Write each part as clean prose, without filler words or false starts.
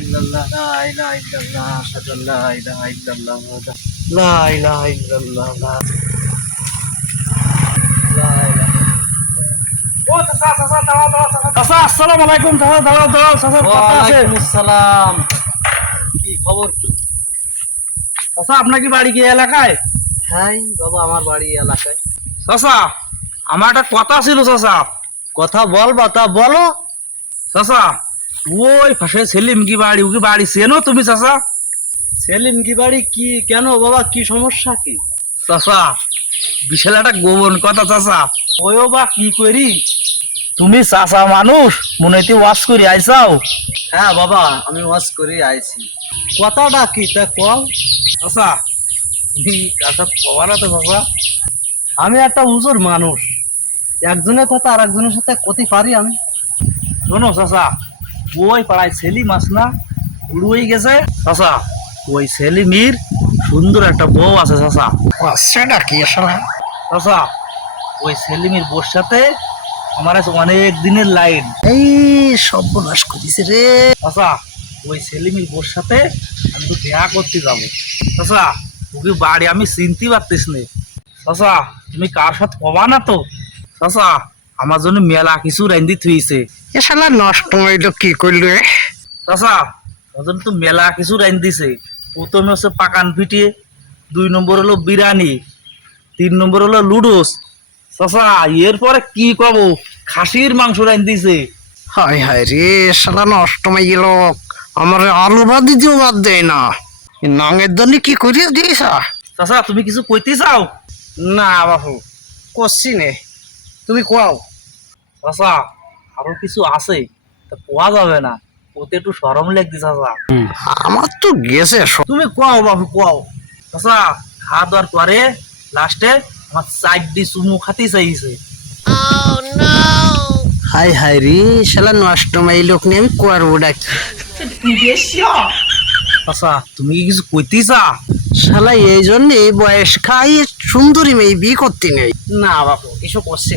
ইল্লাল্লাহ লা ইলাহা ইল্লাল্লাহ আশহাদু আল্লা ইলাহা ইল্লাল্লাহ লা ইলাহা ইল্লাল্লাহ লা ও চাচা চাচা আসসালামু আলাইকুম চাচা দাঁড়াও চাচা কথা আছে। ওয়ালাইকুম আসসালাম। কি খবর কি চাচা? আপনার কি বাড়ি কি এলাকায়? হ্যাঁ বাবা, আমার বাড়ি এলাকায়। চাচা আমার একটা কথা ছিল চাচা। কথা বলবা? তা বলো চাচা। ওই পাশে সেলিম কি বাড়ি, ওকে বাড়ি চেনো তুমি চাচা? সেলিম কি বাড়ি? কি কেন বাবা, কি সমস্যা কি? চাচা বিশাল একটা গোপন কথা চাচা। ওইও বা কি করি, তুমি চাচা মানুষ মনে হইতে ওয়াশ করি আইসাও। হ্যাঁ বাবা, আমি ওয়াশ করি আইছি। কথাটা কি তা কও চাচা। তুমি কাছে কবা না তো চাচা। আমি একটা উজুর মানুষ, একজনের কথা আর একজনের সাথে কতি পারি আমি। শোনো চাচা, ওই পাড়ায় সেলিম আস না, বুড়ো হয়ে গেছে চাচা। ওই সেলিমির সুন্দর একটা বউ আছে চাচা। সেটা কি আসলে চাচা? ওই সেলিমের বউর সাথে আমার আছে অনেক দিনের লাইন। এই সর্বনাশ করিস রে চাচা। ওই সেলিমের বউর সাথে আমি তো দেখা করতে যাবো চাচা। ওকে বাড়ি আমি চিনতে পারতিস নে চাচা। তুমি কার সাথে কবা না তো চাচা? আমার জন্য মেলা কিছু রান্ধি থুইছে। এ শালা নষ্ট হইল কি করলো চাচা আমার জন্য তো মেলা কিছু রান্ধিছে। প্রথমে হচ্ছে পাকান পিঠে, 2 নম্বর হলো বিরিয়ানি, 3 নম্বর হলো লুডোস চাচা। এরপরে কি কব, খাসির মাংস রান্ধিছে। হায় হায় রে, শালা নষ্ট হয়ে গেল। আমার আলু বাদ দিতেও বাদ দেয় না। নাঙের জন্য কি করিয়ে দিয়েছ? চাচা তুমি কিছু কইতে চাও? না বাবু, করছি নে, তুমি কোয়াও। চাচা আরো কিছু আছে, তা কোয়া যাবে না, ওতে একটু সরম লাগছে চাচা। আমার তো গেছে তুমি কোয়াও বাবু কোয়াও চাচা। খাওয়া দাওয়ার পরে লাস্টে আমার 4 চুমু খাতে চাইছে। হায় হায় রে, শালা নষ্ট মাই লোক নিয়ে আমি করবো ডাকি। চাচা তুমি কি কিছু কইতে চা? শালা এই জন্য এই বয়স খাই সুন্দরী মেয়ে বিয়ে করতে নেই। না বাবু কিছু করছে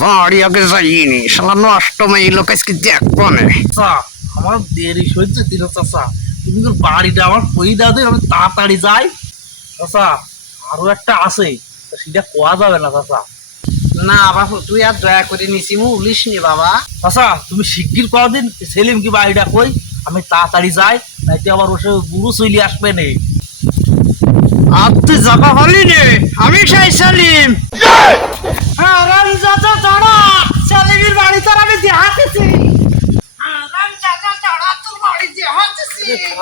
বাড়ি আগে যাইনি, শালা নষ্ট মেয়ে লোক আজকে দেখবো না। চাচা। আমার দেরি সহ্য দিল চাচা, তুমি তো বাড়িটা আমার কই দাও তো, আমি তাড়াতাড়ি যাই চাচা। আরো একটা আছে, তা সেটা কোয়া যাবে না চাচা। না বাবু, তুই আর দয়া করে নিছি মু উলিস নি বাবা। চাচা তুমি শিগগির কদিন সেলিম কি বাড়িটা কই, আমি তাড়াতাড়ি যাই, নাইতে আবার ওসে বুড়ো চলে আসবে নে। আর তুই যাবা বলি নে, আমি সেই সেলিম। সেলিমের বাড়ি তোর আমি দেখাতেছি।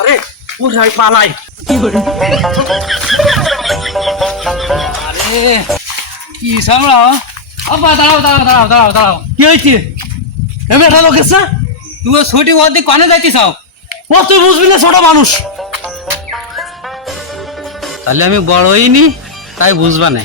আরে কোথায় পালাই? আরে কি সামলা? আব্বা দাঁড়াও দাঁড়াও দাঁড়াও দাঁড়াও দাঁড়াও। কি হয়েছে? এমন একটা লোক এসছে, তুমি ছুটি ওর দিকে কানে যাইতে চাও? ও তুই বুঝবি না, ছোট মানুষ। তাহলে আমি বড় হইনি, তাই বুঝবা না।